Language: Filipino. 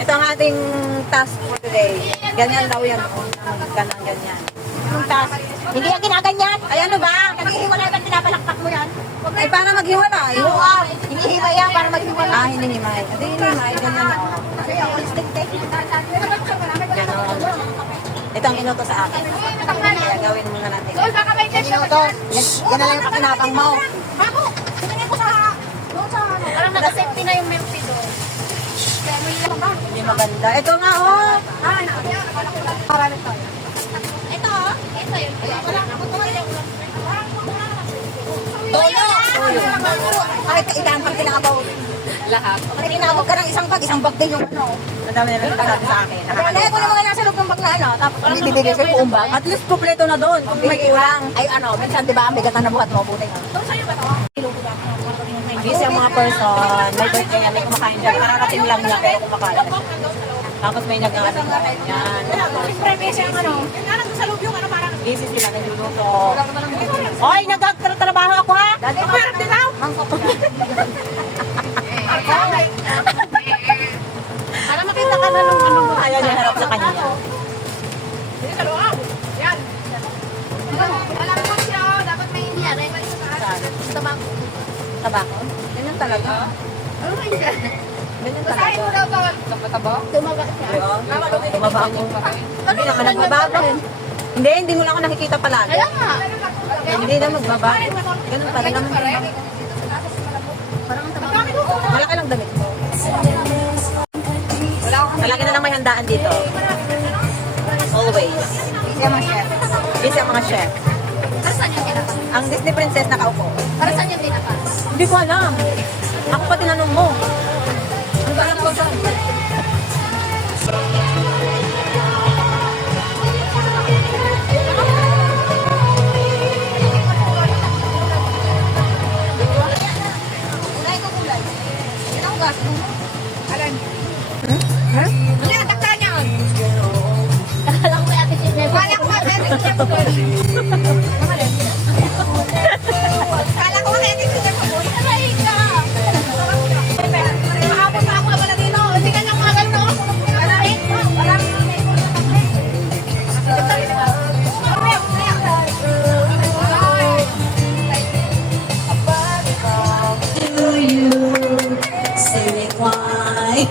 Ito ang ating task for today. Ganyan daw yan. Ganang ganyan. Yung task. Hindi yan ginaganyan. Ay ano ba? Naghihiwalay ba't pinapalakpak mo yan? Ay para maghiwalay. Oo, hinihimay yan para maghiwalay. Ah, hinihimay. Hindi hinihimay. Ganyan o. Ganon. Ito ang inuto sa akin. Kaya gawin muna natin. Minuto. Yan na lang yung pakinapang mo. Ako, tingin ko sa... Parang nag-safety na yung milk tea doon. Kaya may ilang ba? Hindi maganda. Ito nga oh. Marami to. Ito oh. Ito yun. Wala ako tumayo. Toyo! Kahit kailangan pang kinakabaw. Lahat. Kahit kinakabaw ka ng isang bag din yung ano. Ang dami na lang sabi sa akin. Kaya ko naman nasa loob ng bag na ano. Tapos Hindi bibigay sa'yo buong bag. At least kompleto na doon. Kung may kulang. ay ano, minsan di ba ang bigat na nabuhat mo buti nga. Ito sa'yo ba ito? Busy ang mga person. May birthday yan. May kumakain dyan. Kararating lang niya. Kaya kumakain na siya. Tapos may nag-ano. Yan. Siyempre, busy ang ano. Yung sa loob yung ano parang... Busy sila. Nagluluto. Hoy, nagtatrabaho ako ha. Dati ko parang dinaw. Para makita ka na nung ano mo. Ayaw niya harap sa kanya. Hindi ka loob. Yan. Alam mo siya, dapat may hindi yan. Tabako. Tabako? Ganyan talaga. Ano ba yun? Ganyan Basahin mo talaga. daw ba? Taba? Tumaga siya. Tumaba ako. Hindi naman nagbabago. Hindi mo lang ako nakikita palagi. Kaya nga. Hindi na magbabago. Ganun pa rin naman. Malaki lang damit ko. Malaki na lang may handaan dito. Always. Busy ang mga chef. Busy ang mga chef. Para saan yung tinapas? Ang Disney princess nakaupo. Para saan yung tinapas? Hindi ko alam. Ako pa tinanong mo. Ano ba alam ko saan? Kulay ko kulay. Yan ang gas mo. Alan. Ha? Ano yung takta niya? Akala ko may ate si Bebe. Akala ko may ate si Bebe. Akala ko may ate si Bebe. Aray ka! Mahapon pa ako wala dito. Hindi ka niyang magal, no? Aray ka! Marami na may Do you say why?